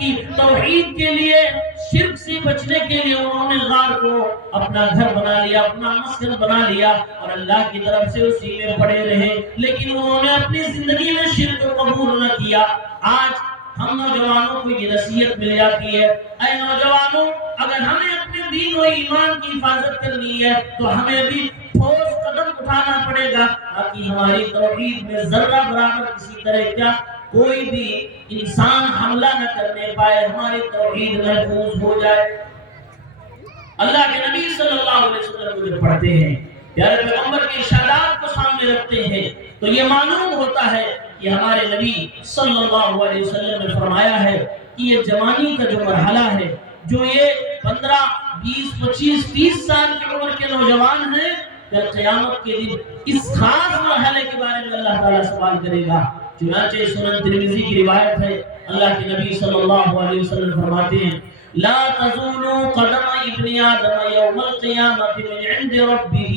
کی توحید کے لیے، شرک سے بچنے کے لیے انہوں نے غار کو اپنا گھر بنا لیا، اپنا مسکن بنا لیا اور اللہ کی طرف سے اسی میں پڑے رہے، لیکن انہوں نے اپنی زندگی میں شرک کو قبول نہ کیا۔ آج ہم نوجوانوں کو یہ نصیحت مل جاتی ہے، اے نوجوانوں، اگر ہمیں اپنے دین و ایمان کی حفاظت کرنی ہے تو ہمیں بھی ٹھوس قدم اٹھانا پڑے گا تاکہ ہماری توحید میں ذرہ برابر کسی طرح کا کوئی بھی انسان حملہ نہ کرنے پائے، ہماری توحید محفوظ ہو جائے۔ اللہ کے نبی صلی اللہ علیہ وسلم کو جب پڑھتے ہیں، پیارے پیغمبر کے ارشادات کو سامنے رکھتے ہیں تو یہ معلوم ہوتا ہے کہ ہمارے نبی صلی اللہ علیہ وسلم نے فرمایا ہے کہ یہ جوانی کا جو مرحلہ ہے، جو یہ 15 20 25 30 سال کی عمر کے نوجوان ہیں، پھر قیامت کے دن اس خاص مرحلے کے بارے میں اللہ تعالیٰ سوال کرے گا۔ چنانچہ سنن ترمذی کی روایت ہے، اللہ کے نبی صلی اللہ علیہ وسلم فرماتے ہیں، لا تزول قدم ابن آدم یوم القیامت من عند ربه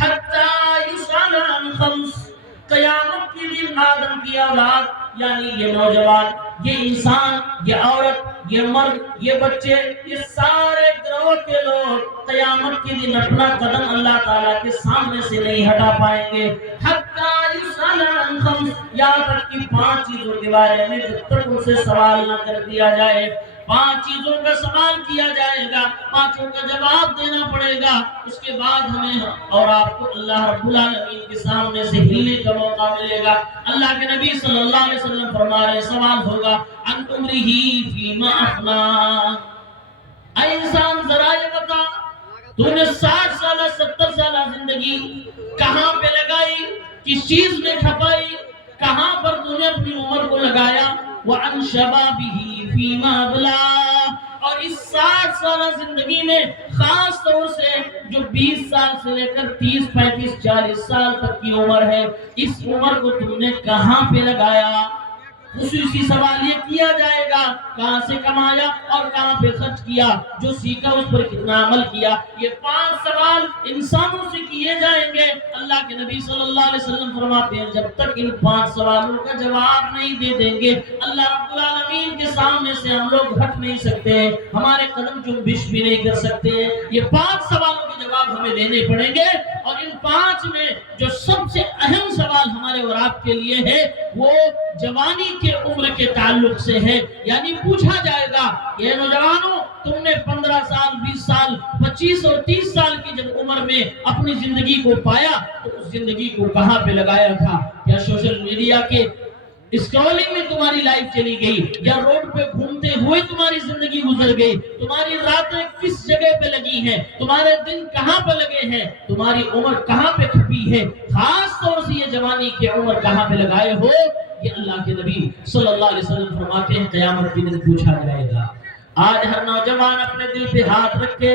حتی یسأل عن خمس۔ قیامت کے دن آدم کی اولاد یعنی یہ نوجوان، یہ انسان، یہ عورت، یہ مرد، یہ بچے، یہ سارے گروہ کے لوگ قیامت کے دن اپنا قدم اللہ تعالیٰ کے سامنے سے نہیں ہٹا پائیں گے، حتی یسأل عن خمس، یہاں تک کہ 5 چیزوں کے بارے میں جب تک ان سے سوال نہ کر دیا جائے، 5 چیزوں کا سوال کیا جائے گا، 5 کا جواب دینا پڑے گا، اس کے بعد ہمیں اور آپ کو اللہ رب العالمین کے سامنے سے ہلنے کا موقع ملے گا۔ اللہ کے نبی صلی اللہ علیہ وسلم فرما رہے سوال ہوگا عن عمرہ فیما افنا۔ اے انسان ذرا یہ بتا، تو نے 60 سالہ 70 سالہ زندگی کہاں پہ لگائی، کس چیز میں کھپائی، کہاں پر تو نے اپنی عمر کو لگایا؟ وَعَنْ شَبَابِهِ فِيمَا أَبْلَىٰ، اور اس 60 سالہ زندگی میں خاص طور سے جو 20 سال سے لے کر 30 35 40 سال تک کی عمر ہے، اس عمر کو تم نے کہاں پہ لگایا؟ خصوصی سوال یہ کیا جائے گا کہاں سے کمایا اور کہاں پہ خرچ کیا، جو سیکھا اس پر کتنا عمل کیا۔ یہ 5 سوال انسانوں سے کیے جائیں گے۔ اللہ کے نبی صلی اللہ علیہ وسلم فرماتے ہیں جب تک ان 5 سوالوں کا جواب نہیں دے دیں گے، اللہ رب العالمین کے سامنے سے ہم لوگ ہٹ نہیں سکتے ہیں، ہمارے قدم جنبش بھی نہیں کر سکتے ہیں۔ یہ 5 سوالوں کے جواب ہمیں دینے پڑیں گے، اور ان 5 میں جو سب سے اہم سوال ہمارے اور آپ کے لیے ہے وہ جوانی کے عمر کے تعلق سے ہے، یعنی پوچھا جائے گا کہ نوجوانوں تم نے 15 سال 20 سال 25 اور 30 سال کی جب عمر میں اپنی زندگی کو پایا تو اس زندگی کو کہاں پہ لگایا تھا؟ کیا سوشل میڈیا کے اسکرولنگ میں تمہاری لائف چلی گئی، یا روڈ پہ گھومتے ہوئے تمہاری زندگی گزر گئی؟ تمہاری راتیں کس جگہ پہ لگی ہیں؟ تمہارے دن کہاں پہ لگے ہیں؟ تمہاری عمر کہاں پہ کھپی ہے؟ خاص طور سے یہ جوانی کی عمر کہاں پہ لگائے ہو؟ یہ اللہ کے نبی صلی اللہ علیہ وسلم فرماتے ہیں قیامت کے دن پوچھا جائے گا۔ آج ہر نوجوان اپنے دل پہ ہاتھ رکھے،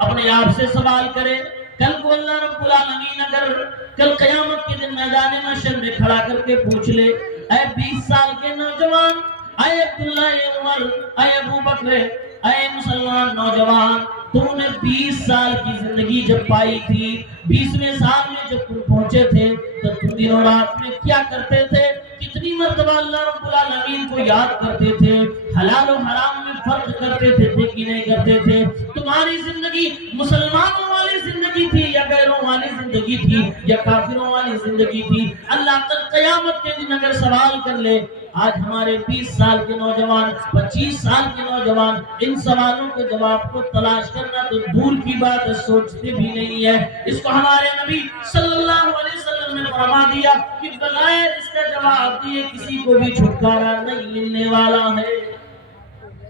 اپنے آپ سے سوال کرے، کل کو اللہ رب العالمین اگر کل قیامت کے دن میدان محشر میں کھڑا کر کے پوچھ لے، اے 20 سال کے نوجوان، اے عبداللہ، اے عمر، اے ابو بکر، اے مسلمان نوجوان، تم نے 20 سال کی زندگی جب پائی تھی، 20ویں سال میں جب تم پہنچے تھے تو تم دن اور رات میں کیا کرتے تھے؟ کتنی مرتبہ اللہ رب العالمین کو یاد کرتے تھے؟ حلال و حرام میں فرق کرتے تھے کہ نہیں کرتے تھے؟ تمہاری زندگی مسلمانوں والی زندگی تھی یا غیروں والی زندگی تھی یا کافروں والی زندگی تھی؟ اللہ کل قیامت کے دن اگر سوال کر لے، آج ہمارے 20 سال کے نوجوان 25 سال کے نوجوان ان سوالوں کے جواب کو تلاش کرنا تو دور کی بات ہے، سوچتے بھی نہیں ہے۔ اس کو ہمارے نبی صلی اللہ علیہ وسلم نے فرما دیا کہ بغیر اس کا جواب دیے کسی کو بھی چھٹکارا نہیں ملنے والا ہے۔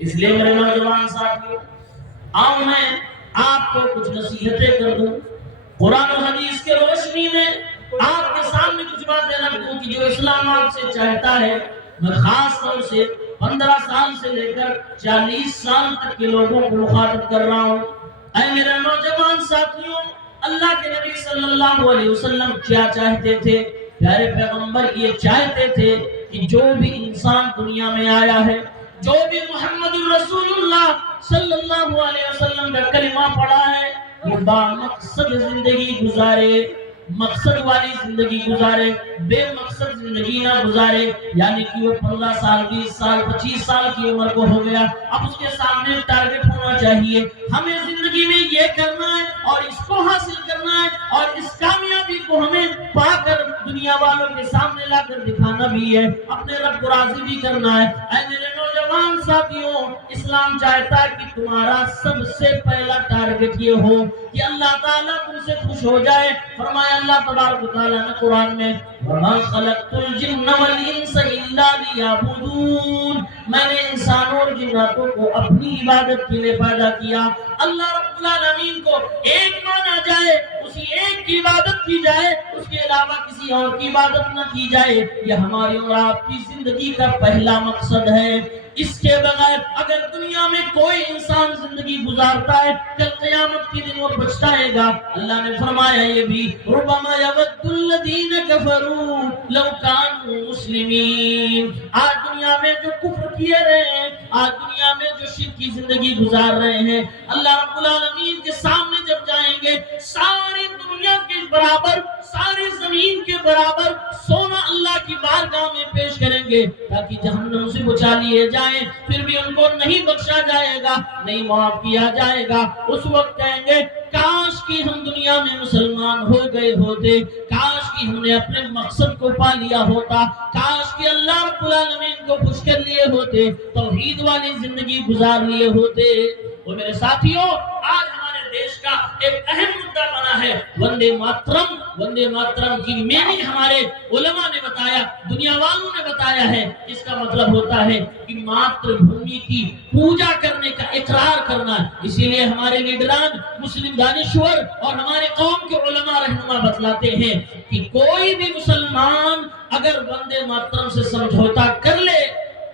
اس لیے میرے نوجوان ساتھیوں، آؤ میں آپ کو کچھ نصیحتیں کر دوں، قرآن و حدیث کے روشنی میں آپ کے سامنے کچھ باتیں رکھ دوں کہ جو اسلام آپ سے چاہتا ہے۔ میں خاص طور سے 15 سال سے لے کر 40 سال تک کے لوگوں کو مخاطب کر رہا ہوں۔ اے میرے نوجوان ساتھیوں، اللہ کے نبی صلی اللہ علیہ وسلم کیا چاہتے تھے؟ پیارے پیغمبر یہ چاہتے تھے کہ جو بھی انسان دنیا میں آیا ہے، جو بھی محمد رسول اللہ صلی اللہ علیہ وسلم کا کلمہ پڑھا ہے، وہ با مقصد زندگی گزارے، مقصد والی زندگی گزارے، بے مقصد زندگی نہ گزارے، یعنی کہ وہ 15 سال 20 سال 25 سال کی عمر کو ہو گیا، اب اس کے سامنے ٹارگٹ ہونا چاہیے ہمیں زندگی میں یہ کرنا ہے اور اس کو حاصل کرنا ہے اور اس کامیابی کو ہمیں پا کر دنیا والوں کے سامنے لا کر دکھانا بھی ہے، اپنے رب کو راضی بھی کرنا ہے۔ اے میرے نوجوان ساتھیوں، اسلام چاہتا ہے کہ تمہارا سب سے پہلا ٹارگٹ یہ ہو کہ اللہ تعالیٰ تم سے خوش ہو جائے۔ فرمایا اللہ تبارک و تعالیٰ نے قرآن میں وَمَا خَلَقْتُ الْجِنَّ وَالْإِنسَ إِلَّا لِيَعْبُدُونَ، میں نے انسانوں اور جناتوں کو اپنی عبادت کے لیے پیدا کیا۔ اللہ رب العالمین کو ایک مانا جائے، اسی ایک کی عبادت کی جائے، اس کے علاوہ کسی اور کی عبادت نہ کی جائے، یہ ہماری اور آپ کی زندگی کا پہلا مقصد ہے۔ اس کے بغیر اگر دنیا میں کوئی انسان زندگی گزارتا ہے، کل قیامت کے دن وہ پچھتائے گا۔ اللہ نے فرمایا یہ بھی ربما یود الذین کفروا لو کانوا مسلمین، آج دنیا میں جو کفر کیے رہے ہیں، آج دنیا میں جو شرک کی زندگی گزار رہے ہیں، اللہ رب العالمین کے سامنے جب جائیں گے، ساری دنیا کے برابر، ساری زمین کے برابر سونا اللہ کی بارگاہ میں پیش کریں گے تاکہ جہنم سے بچا لیے جائیں، پھر بھی ان کو نہیں بخشا جائے گا، نہیں معاف کیا جائے گا۔ اس وقت کہیں گے کاش کہ ہم دنیا میں مسلمان ہو گئے ہوتے، کاش کہ ہم نے اپنے مقصد کو پا لیا ہوتا، کاش کہ اللہ رب العالمین کو خوش کر لیے ہوتے، توحید والی زندگی گزار لیے ہوتے۔ اور میرے ساتھیوں، آج ہمارے دیش کا ایک اہم مدعا بنا ہے وندے ماترم۔ وندے ماترم کی میننگ ہمارے علماء نے بتایا، دنیا والوں نے بتایا ہے، اس کا مطلب ہوتا ہے کہ ماتر بھومی کی پوجا کرنے کا اقرار کرنا۔ اسی لیے ہمارے لیڈران، مسلم دانشور اور ہمارے قوم کے علماء رہنما بتلاتے ہیں کہ کوئی بھی مسلمان اگر وندے ماترم سے سمجھوتا کر لے،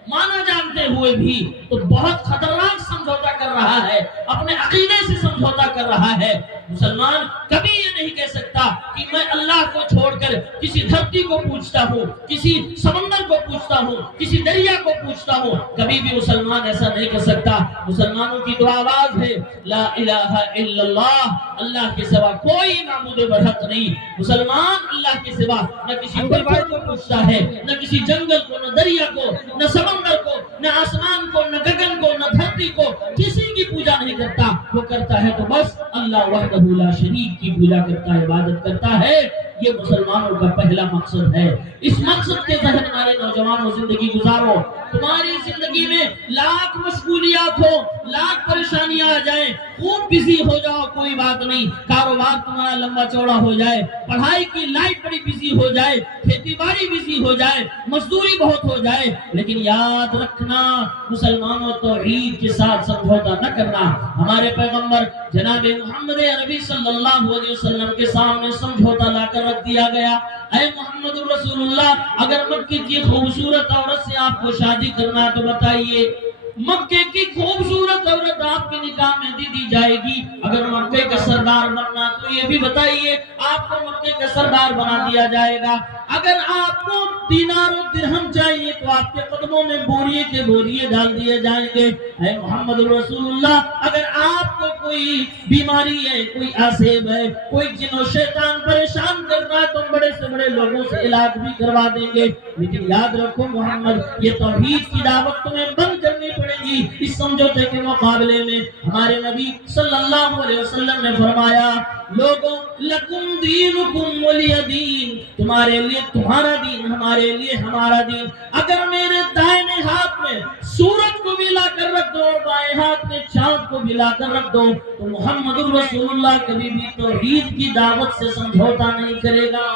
مانا جانتے ہوئے بھی، تو بہت خطرناک سمجھوتا کر رہا ہے، اپنے عقیدے سے سمجھوتا کر رہا ہے۔ مسلمان کبھی یہ نہیں کہہ سکتا کہ میں اللہ کو چھوڑ کر کسی دھرتی کو پوجتا ہوں، کسی سمندر کو پوجتا ہوں، کسی دریا کو پوجتا ہوں، کبھی بھی مسلمان ایسا نہیں کر سکتا۔ مسلمانوں کی تو آواز ہے لا الہ الا اللہ، اللہ کے سوا کوئی معبود برحق نہیں۔ مسلمان اللہ کے سوا نہ کسی پتھر کو پوجتا ہے، نہ کسی جنگل کو، نہ دریا کو، نہ سمندر کو، نہ آسمان کو، نہ گگن کو، نہ دھرتی کو، کسی کی پوجا نہیں کرتا۔ وہ کرتا ہے تو بس اللہ وحدہ لا شریک کی پوجا کرتا ہے، عبادت کرتا ہے۔ یہ مسلمانوں کا پہلا مقصد ہے۔ اس مقصد کے تحت ہمارے نوجوانوں زندگی گزارو۔ تمہاری زندگی میں لاکھ مشغولیات ہو، لاکھ پریشانیاں آ جائیں، خوب بزی ہو جاؤ، کوئی بات نہیں، کاروبار تمہارا لمبا چوڑا ہو جائے، پڑھائی کی لائف بڑی بزی ہو جائے، کھیتی باڑی بزی ہو جائے، مزدوری بہت ہو جائے، لیکن یاد رکھنا مسلمانوں توحید کے ساتھ سمجھوتا نہ کرنا۔ ہمارے پیغمبر جناب محمد عربی صلی اللہ علیہ وسلم کے سامنے سمجھوتا لا کر رکھ دیا گیا، اے محمد رسول اللہ، اگر مکے کی خوبصورت عورت سے آپ کو شادی کرنا تو بتائیے، مکے کی خوبصورت عورت آپ کے نکاح میں دی جائے گی۔ اگر مکے کا سردار بننا تو یہ بھی بتائیے، آپ کو مکے کا سردار بنا دیا جائے گا۔ اگر آپ کو دینار و درہم چاہیے تو آپ کے قدموں میں بوریے کے بوریے ڈال دیے جائیں گے۔ اے محمد رسول اللہ، اگر آپ کو کوئی بیماری ہے، کوئی آسیب ہے، کوئی جن و شیطان پریشان کرتا ہے تو بڑے سے بڑے لوگوں سے علاج بھی کروا دیں گے، لیکن یاد رکھو محمد، یہ توحید کی دعوت تمہیں بند کرنی پڑے گی۔ اس سمجھوتے کے مقابلے میں ہمارے نبی صلی اللہ علیہ وسلم نے فرمایا، لوگوں لکم دینکم ولی دین، تمہارے لیے تمہارا دین، ہمارے لیے ہمارا دین۔ اگر میرے دائیں ہاتھ میں سورج کو بھی لا کر رکھ دو، بائیں ہاتھ میں چاند کو بھی لا کر رکھ دو، تو محمد رسول اللہ کبھی بھی توحید کی دعوت سے سمجھوتا نہیں کرے گا۔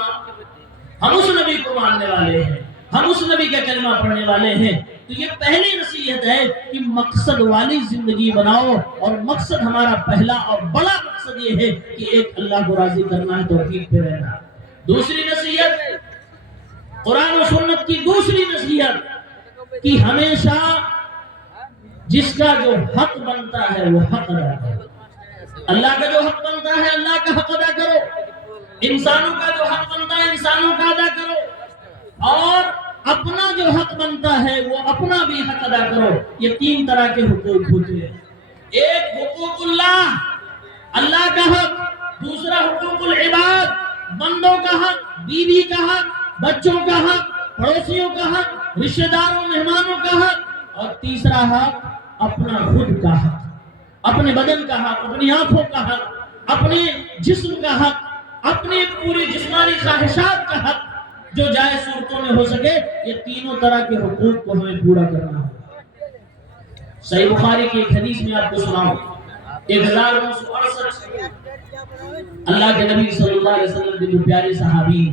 ہم اس نبی کو ماننے والے ہیں، ہم اس نبی کا کلمہ پڑھنے والے ہیں۔ تو یہ پہلی نصیحت ہے کہ مقصد والی زندگی بناؤ، اور مقصد ہمارا پہلا اور بڑا مقصد یہ ہے کہ ایک اللہ کو راضی کرنا ہے، توحید پہ رہنا۔ دوسری نصیحت، قرآن و سنت کی دوسری نصیحت کہ ہمیشہ جس کا جو حق بنتا ہے وہ حق ادا کرو۔ اللہ کا جو حق بنتا ہے اللہ کا حق ادا کرو، انسانوں کا جو حق بنتا ہے انسانوں کا ادا کرو، اور اپنا جو حق بنتا ہے وہ اپنا بھی حق ادا کرو۔ یہ تین طرح کے حقوق ہوتے ہیں، ایک حقوق اللہ، اللہ کا حق، دوسرا حقوق العباد، بندوں کا حق، بیوی کا حق، بچوں کا حق، پڑوسیوں کا حق، رشتہ داروں مہمانوں کا حق، اور تیسرا حق اپنا خود کا حق، اپنے بدن کا حق، اپنی آنکھوں کا حق، اپنے جسم کا حق، اپنی پوری جسمانی خواہشات کا حق، جو جائز صورتوں میں ہو سکے. یہ تینوں طرح کے حقوق کو ہمیں پورا کرنا ہے. صحیح بخاری کی ایک حدیث میں آپ کو سناؤں. 1968 اللہ کے نبی صلی اللہ علیہ وسلم کے جو پیارے صحابی،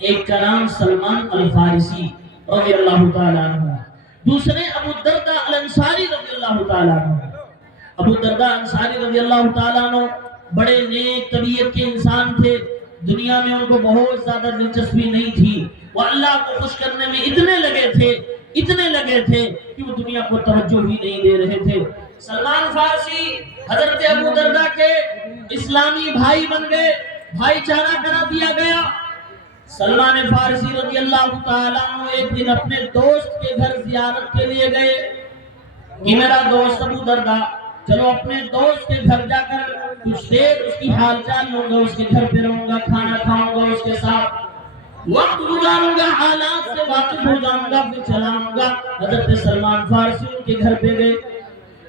ایک کا نام سلمان الفارسی رضی اللہ تعالیٰ عنہ، دوسرے ابو الدرداء الانصاری رضی اللہ تعالیٰ عنہ. ابو الدرداء انصاری رضی اللہ تعالیٰ عنہ بڑے نیک طبیعت کے انسان تھے. دنیا میں ان کو بہت زیادہ دلچسپی نہیں تھی. وہ اللہ کو خوش کرنے میں اتنے لگے تھے کہ وہ دنیا کو توجہ بھی نہیں دے رہے تھے. سلمان فارسی حضرت ابو درداء کے اسلامی بھائی بن گئے، بھائی چارہ کرا دیا گیا. سلمان فارسی رضی اللہ تعالیٰ عنہ ایک دن اپنے دوست کے گھر زیارت کے لیے گئے کہ میرا دوست ابو درداء، چلو اپنے دوست کے گھر جا کر کچھ دیر اس کی حال چال لوں گا، اس کے گھر پہ رہوں گا، کھانا کھاؤں گا، اس کے ساتھ وقت گزاروں گا، حالات سے واقف ہو جاؤں گا، پھر چلاؤں گا. حضرت سلمان فارسی ان کے گھر پہ گئے.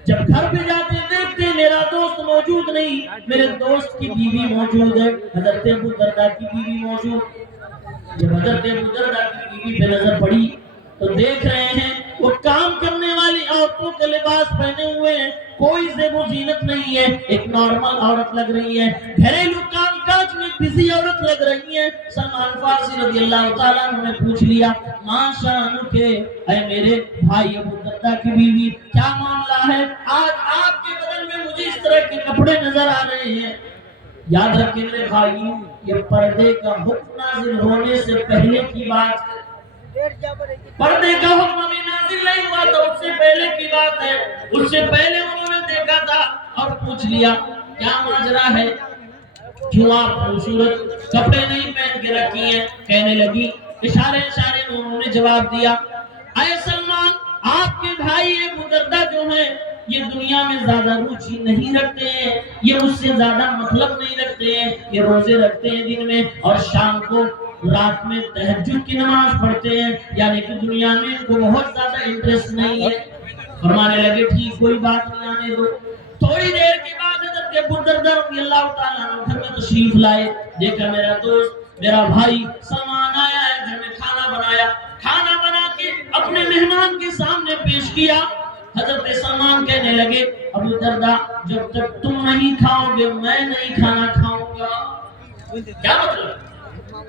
جب گھر پہ جاتے دیکھتے میرا دوست موجود نہیں، میرے دوست کی بیوی موجود ہے، حضرت ابو درداء کی بیوی موجود. جب حضرت ابو درداء کی بیوی پہ نظر پڑی تو دیکھ رہے ہیں وہ کام کرنے والی عورتوں کے لباس پہنے ہوئے ہیں، کوئی زیب و زینت نہیں ہے، ایک نارمل عورت لگ رہی ہے، گھریلو کام کاج میں بزی عورت لگ رہی ہے. سلمان فارسی رضی اللہ تعالیٰ عنہ نے پوچھ لیا، ماں شانک، اے میرے بھائی ابو درداء کی بیوی، کیا معاملہ ہے؟ آج آپ کے بدن میں مجھے اس طرح کے کپڑے نظر آ رہے ہیں. یاد رکھیں میرے بھائی، یہ پردے کا حکم نازل ہونے سے پہلے کی بات ہے. پردے کا حکم ابھی نازل نہیں ہوا تو اس سے پہلے کی بات ہے. اس سے پہلے انہوں نے دیکھا تھا اور پوچھ لیا کیا ماجرا ہے، کیوں آپ خوبصورت کپڑے نہیں پہن کے رکھی ہیں؟ کہنے لگی، اشارے میں انہوں نے جواب دیا، اے سلمان، آپ کے بھائی ابو درداء جو ہیں یہ دنیا میں زیادہ روچی نہیں رکھتے ہیں، یہ اس سے زیادہ مطلب نہیں رکھتے ہیں، یہ روزے رکھتے ہیں دن میں اور شام کو رات میں تہجد کی نماز پڑھتے ہیں، یعنی کہ دنیا میں ان کو بہت زیادہ انٹرسٹ نہیں ہے. فرمانے لگے ٹھیک، کوئی بات نہیں، آنے دو. تھوڑی دیر کے بعد حضرت ابو درداء رضی اللہ تعالیٰ عنہ گھر میں تشریف لائے. دیکھا میرا دوست، میرا بھائی سلمان آیا ہے، گھر میں کھانا بنایا، کھانا بنا کے اپنے مہمان کے سامنے پیش کیا. حضرت سلمان کہنے لگے، ابو درداء جب تک تم نہیں کھاؤ گے میں نہیں کھانا کھاؤں گا. کیا مطلب؟